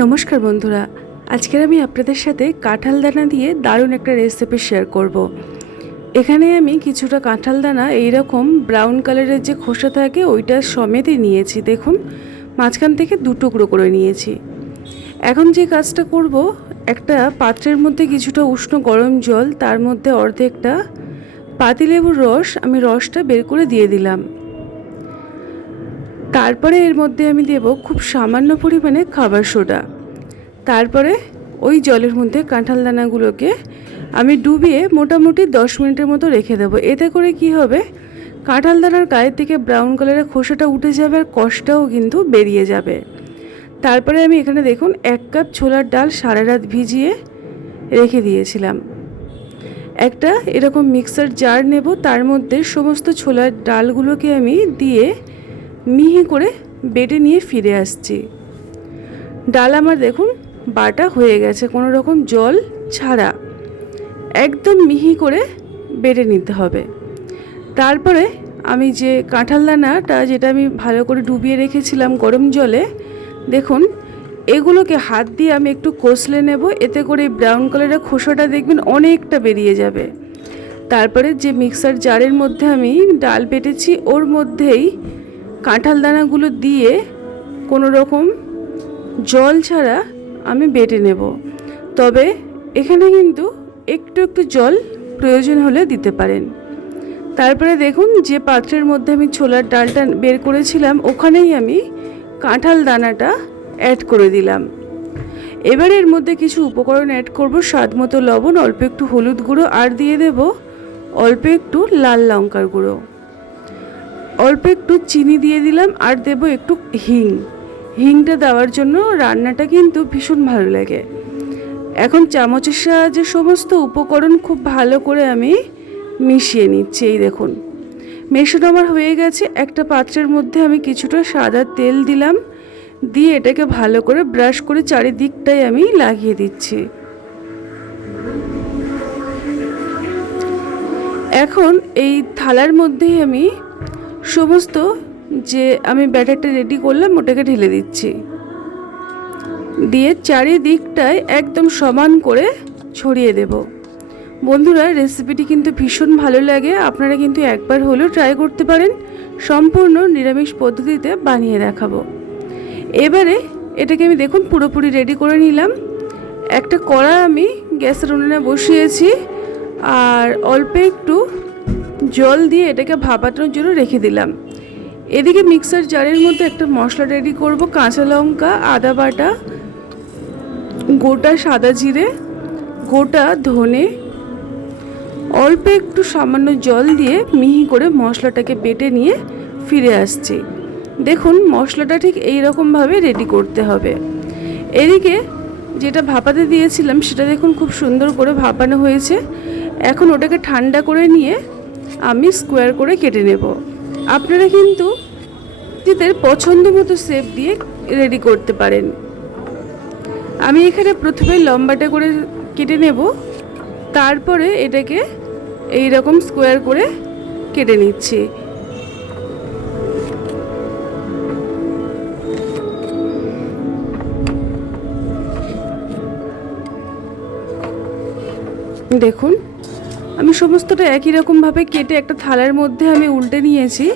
নমস্কার বন্ধুরা, আজকের আমি আপনাদের সাথে কাঁঠাল দানা দিয়ে দারুণ একটা রেসিপি শেয়ার করব। এখানে আমি কিছুটা কাঁঠাল দানা এইরকম ব্রাউন কালারের যে খোসা থাকে ওইটা সমেতই নিয়েছি। দেখুন, মাঝখান থেকে দু টুকরো করে নিয়েছি। এখন যে কাজটা করব, একটা পাত্রের মধ্যে কিছুটা উষ্ণ গরম জল, তার মধ্যে অর্ধেকটা পাতিলেবুর রস, আমি রসটা বের করে দিয়ে দিলাম। তারপরে এর মধ্যে আমি দেব খুব সামান্য পরিমাণে খাবার সোডা। তারপরে ওই জলের মধ্যে কাঁঠাল দানাগুলোকে আমি ডুবিয়ে মোটামুটি 10 মিনিটের মতো রেখে দেবো। এতে করে কি হবে, কাঁঠাল দানার গায়ের থেকে ব্রাউন কালারের খোসাটা উঠে যাবে আর কষটাও কিন্তু বেরিয়ে যাবে। তারপরে আমি এখানে দেখুন 1 কাপ ছোলার ডাল সারা রাত ভিজিয়ে রেখে দিয়েছিলাম। একটা এরকম মিক্সার জার নেব, তার মধ্যে সমস্ত ছোলার ডালগুলোকে আমি দিয়ে মিহি করে বেটে নিয়ে ফিরে আসছি। ডাল আমার দেখুন বাটা হয়ে গেছে, কোনো রকম জল ছাড়া একদম মিহি করে বেটে নিতে হবে। তারপরে আমি যে কাঁঠাল দানাটা যেটা আমি ভালো করে ডুবিয়ে রেখেছিলাম গরম জলে, দেখুন এগুলোকে হাত দিয়ে আমি একটু কষলে নেব। এতে করে ব্রাউন কালারের খোসাটা দেখবেন অনেকটা বেরিয়ে যাবে। তারপরে যে মিক্সার জারের মধ্যে আমি ডাল বেটেছি ওর মধ্যেই কাঁঠাল দানাগুলো দিয়ে কোনো রকম জল ছাড়া আমি বেটে নেব। তবে এখানে কিন্তু একটু একটু জল প্রয়োজন হলে দিতে পারেন। তারপরে দেখুন যে পাত্রের মধ্যে আমি ছোলার ডালটা বের করেছিলাম ওখানেই আমি কাঁঠাল দানাটা অ্যাড করে দিলাম। এবার এর মধ্যে কিছু উপকরণ অ্যাড করব, স্বাদ মতো লবণ, অল্প একটু হলুদ গুঁড়ো, আর দিয়ে দেব অল্প একটু লাল লঙ্কার গুঁড়ো, অল্প একটু চিনি দিয়ে দিলাম, আর দেব একটু হিং। হিংটা দেওয়ার জন্য রান্নাটা কিন্তু ভীষণ ভালো লাগে। এখন চামচের সাহায্যে সমস্ত উপকরণ খুব ভালো করে আমি মিশিয়ে নিচ্ছি। এই দেখুন মেশানো আমার হয়ে গেছে। একটা পাত্রের মধ্যে আমি কিছুটা সাদা তেল দিলাম, দিয়ে এটাকে ভালো করে ব্রাশ করে চারিদিকটাই আমি লাগিয়ে দিচ্ছি। এখন এই থালার মধ্যেই আমি সমস্ত যে আমি ব্যাটারটা রেডি করলাম ওটাকে ঢেলে দিচ্ছি, দিয়ে চারিদিকটায় একদম সমান করে ছড়িয়ে দেব। বন্ধুরা, রেসিপিটি কিন্তু ভীষণ ভালো লাগে, আপনারা কিন্তু একবার হলেও ট্রাই করতে পারেন। সম্পূর্ণ নিরামিষ পদ্ধতিতে বানিয়ে দেখাবো। এবারে এটাকে আমি দেখুন পুরোপুরি রেডি করে নিলাম। একটা কড়া আমি গ্যাসের উনুনে বসিয়েছি, আর অল্প একটু জল দিয়ে এটাকে ভাপানোর জন্য রেখে দিলাম। এদিকে মিক্সার জারের মধ্যে একটা মশলা রেডি করব, কাঁচা লঙ্কা, আদা বাটা, গোটা সাদা জিরে, গোটা ধনে, অল্প একটু সামান্য জল দিয়ে মিহি করে মশলাটাকে বেটে নিয়ে ফিরে আসছি। দেখুন মশলাটা ঠিক এই রকমভাবে রেডি করতে হবে। এদিকে যেটা ভাপাতে দিয়েছিলাম সেটা দেখুন খুব সুন্দর করে ভাপানো হয়েছে। এখন ওটাকে ঠান্ডা করে নিয়ে আমি স্কোয়ার করে কেটে নেব। আপনারা কিন্তু নিজেদের পছন্দ মতো শেপ দিয়ে রেডি করতে পারেন। আমি এখানে প্রথমে লম্বাটা করে কেটে নেব, তারপরে এটাকে এই রকম স্কোয়ার করে কেটে নিচ্ছি। দেখুন আমি সমস্তটা একই রকমভাবে কেটে একটা থালার মধ্যে আমি উল্টে নিয়েছি।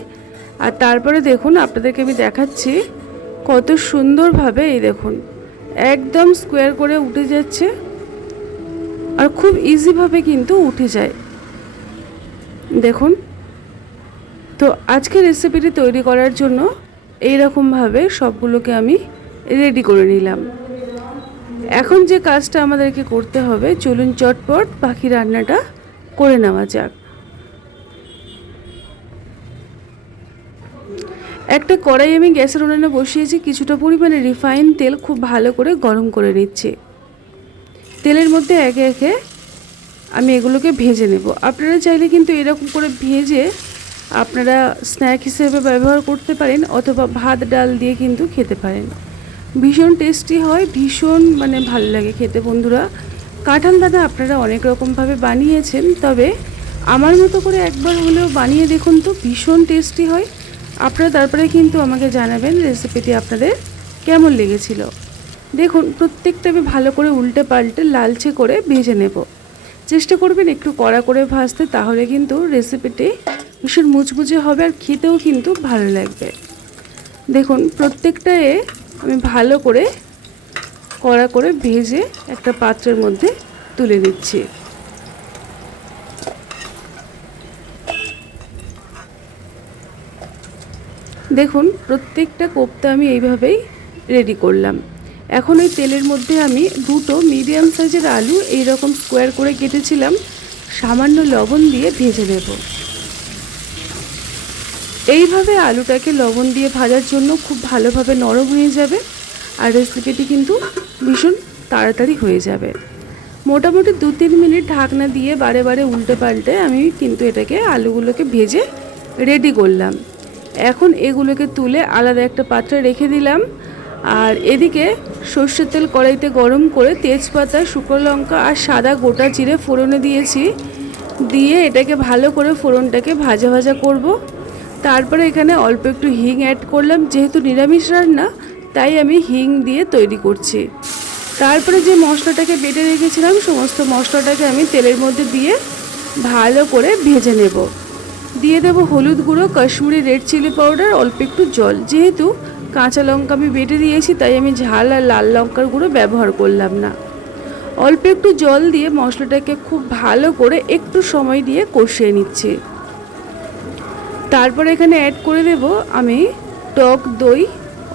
আর তারপরে দেখুন আপনাদেরকে আমি দেখাচ্ছি কত সুন্দরভাবে, এই দেখুন একদম স্কোয়ার করে উঠে যাচ্ছে, আর খুব ইজিভাবে কিন্তু উঠে যায়। দেখুন, তো আজকে রেসিপিটি তৈরি করার জন্য এই রকমভাবে সবগুলোকে আমি রেডি করে নিলাম। এখন যে কাজটা আমাদেরকে করতে হবে, চলুন চটপট বাকি রান্নাটা করে নেওয়া যাক। একটা কড়াই আমি গ্যাসের উনুনে বসিয়েছি, কিছুটা পরিমাণে রিফাইন তেল খুব ভালো করে গরম করে নিচ্ছি। তেলের মধ্যে একে একে আমি এগুলোকে ভেজে নেব। আপনারা চাইলে কিন্তু এরকম করে ভেজে আপনারা স্ন্যাক হিসেবে ব্যবহার করতে পারেন, অথবা ভাত ডাল দিয়ে কিন্তু খেতে পারেন। ভীষণ টেস্টি হয়, ভীষণ ভালো লাগে খেতে। বন্ধুরা, কাঁঠাল দানা আপনারা অনেক রকমভাবে বানিয়েছেন, তবে আমার মতো করে একবার হলেও বানিয়ে দেখুন তো, ভীষণ টেস্টি হয়। আপনারা তারপরে কিন্তু আমাকে জানাবেন রেসিপিটি আপনাদের কেমন লেগেছিল। দেখুন প্রত্যেকটা আমি ভালো করে উল্টে পাল্টে লালচে করে ভেজে নেব। চেষ্টা করবেন একটু কড়া করে ভাজতে, তাহলে কিন্তু রেসিপিটি ভীষণ মুচমুচে হবে আর খেতেও কিন্তু ভালো লাগবে। দেখুন প্রত্যেকটায় আমি ভালো করে কড়া করে ভেজে একটা পাত্রের মধ্যে তুলে নিচ্ছি। দেখুন প্রত্যেকটা কোপ্তা আমি এইভাবেই রেডি করলাম। এখন ওই তেলের মধ্যে আমি দুটো মিডিয়াম সাইজের আলু এইরকম স্কোয়ার করে কেটেছিলাম, সামান্য লবণ দিয়ে ভেজে নেব। এইভাবে আলুটাকে লবণ দিয়ে ভাজার জন্য খুব ভালোভাবে নরম হয়ে যাবে আর রেসিপিটি কিন্তু ভীষণ তাড়াতাড়ি হয়ে যাবে। মোটামুটি 2-3 মিনিট ঢাকনা দিয়ে বারে বারে উল্টে পাল্টে আমি কিন্তু এটাকে আলুগুলোকে ভেজে রেডি করলাম। এখন এগুলোকে তুলে আলাদা একটা পাত্রে রেখে দিলাম। আর এদিকে সর্ষের তেল কড়াইতে গরম করে তেজপাতা, শুকনো লঙ্কা আর সাদা গোটা জিরে ফোড়নে দিয়েছি। দিয়ে এটাকে ভালো করে ফোড়নটাকে ভাজা ভাজা করব। তারপরে এখানে অল্প একটু হিং অ্যাড করলাম, যেহেতু নিরামিষ রান্না তাই আমি হিং দিয়ে তৈরি করছি। তারপরে যে মশলাটাকে বেটে রেখেছিলাম সমস্ত মশলাটাকে আমি তেলের মধ্যে দিয়ে ভালো করে ভেজে নেব। দিয়ে দেবো হলুদ গুঁড়ো, কাশ্মীরি রেড চিলি পাউডার, অল্প একটু জল। যেহেতু কাঁচা লঙ্কা আমি বেটে দিয়েছি তাই আমি ঝাল আর লাল লঙ্কার গুঁড়ো ব্যবহার করলাম না। অল্প একটু জল দিয়ে মশলাটাকে খুব ভালো করে একটু সময় দিয়ে কষিয়ে নিচ্ছি। তারপর এখানে অ্যাড করে দেব আমি টক দই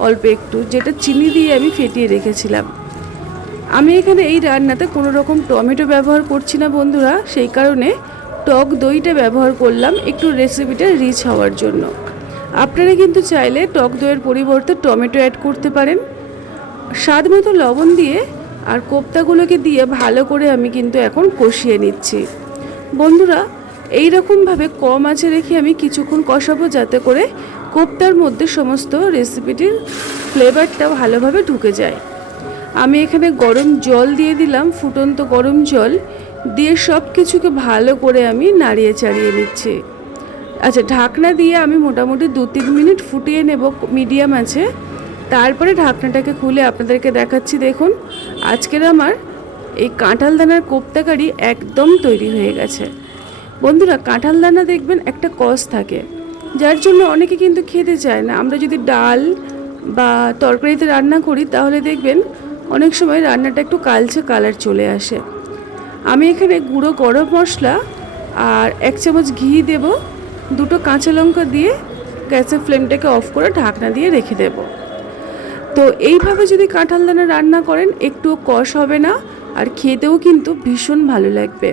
অল্প একটু, যেটা চিনি দিয়ে আমি ফেটিয়ে রেখেছিলাম। আমি এখানে এই রান্নাতে কোনো রকম টমেটো ব্যবহার করছি না বন্ধুরা, সেই কারণে টক দইটা ব্যবহার করলাম একটু রেসিপিটা রিচ হওয়ার জন্য। আপনারা কিন্তু চাইলে টক দইয়ের পরিবর্তে টমেটো অ্যাড করতে পারেন। স্বাদ মতো লবণ দিয়ে আর কোপ্তাগুলোকে দিয়ে ভালো করে আমি কিন্তু এখন কষিয়ে নিচ্ছি। বন্ধুরা এই রকমভাবে কম আঁচে রেখে আমি কিছুক্ষণ কষাবো, যাতে করে কোপ্তার মধ্যে সমস্ত রেসিপিটির ফ্লেভারটা ভালোভাবে ঢুকে যায়। আমি এখানে গরম জল দিয়ে দিলাম, ফুটন্ত গরম জল দিয়ে সব কিছুকে ভালো করে আমি নাড়িয়ে চাড়িয়ে নিচ্ছি। আচ্ছা, ঢাকনা দিয়ে আমি মোটামুটি 2-3 মিনিট ফুটিয়ে নেব মিডিয়াম আছে। তারপরে ঢাকনাটাকে খুলে আপনাদেরকে দেখাচ্ছি। দেখুন আজকের আমার এই কাঁঠাল দানার কোপ্তা কারি একদম তৈরি হয়ে গেছে। বন্ধুরা কাঁঠাল দানা দেখবেন একটা কষ থাকে, যার জন্য অনেকে কিন্তু খেতে চায় না। আমরা যদি ডাল বা তরকারিতে রান্না করি তাহলে দেখবেন অনেক সময় রান্নাটা একটু কালচে কালার চলে আসে। আমি এখানে গুঁড়ো গরম মশলা আর 1 চামচ ঘি দেব, 2টো কাঁচা লঙ্কা দিয়ে গ্যাসের ফ্লেমটাকে অফ করে ঢাকনা দিয়ে রেখে দেব। তো এইভাবে যদি কাঁঠাল দানা রান্না করেন একটুও কষ হবে না আর খেতেও কিন্তু ভীষণ ভালো লাগবে।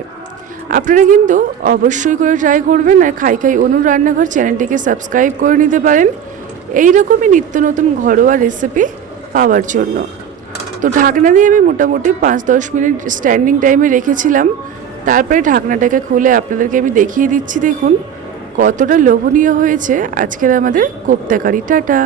আপনারা কিন্তু অবশ্যই করে ট্রাই করবেন। আর খাই খাই অনু রান্নাঘর চ্যানেলটিকে সাবস্ক্রাইব করে নিতে পারেন এই রকমই নিত্য নতুন ঘরোয়া রেসিপি পাওয়ার জন্য। তো ঢাকনা দিয়ে আমি মোটামুটি 5-10 মিনিট স্ট্যান্ডিং টাইমে রেখেছিলাম। তারপরে ঢাকনাটাকে খুলে আপনাদেরকে আমি দেখিয়ে দিচ্ছি। দেখুন কতটা লোভনীয় হয়েছে আজকের আমাদের কোপ্তা কারি। টাটা।